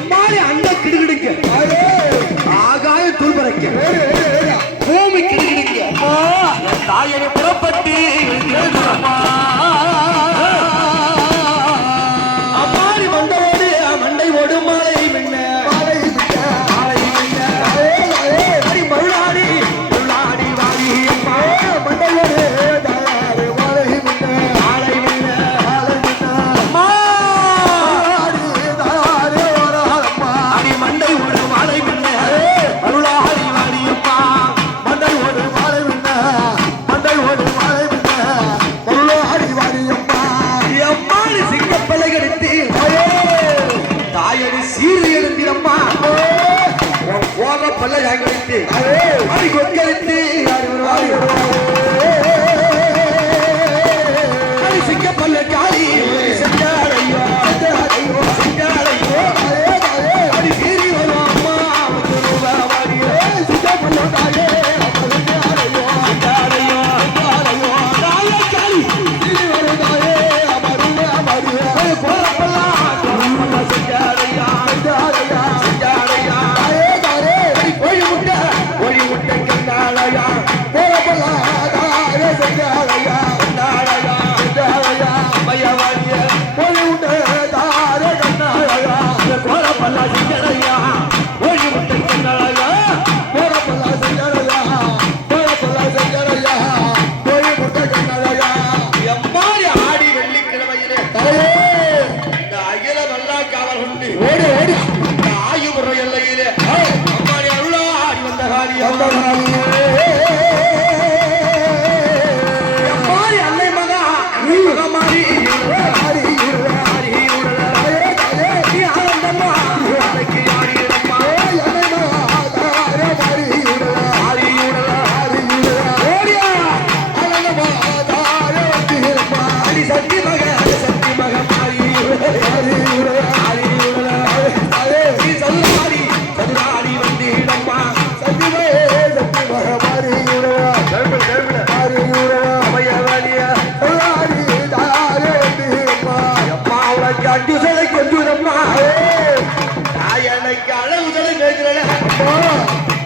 எம்மாடி அந்த கிடுகிடுக்க ஆகாய தூள் பறைக்க பூமி கிடுகிடுக்க தாயனை புறப்பட்டு ஆடி கொக்கரித்து ஆடி வருவாய்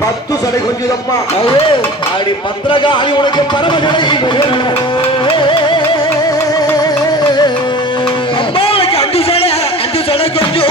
பத்து சடை கொஞ்சதம்மா. அடி. பத்திரகா அடி உனக்கு பரமசடை அம்மா உனக்கு அஞ்சு சடை அஞ்சு சடை கொஞ்சம்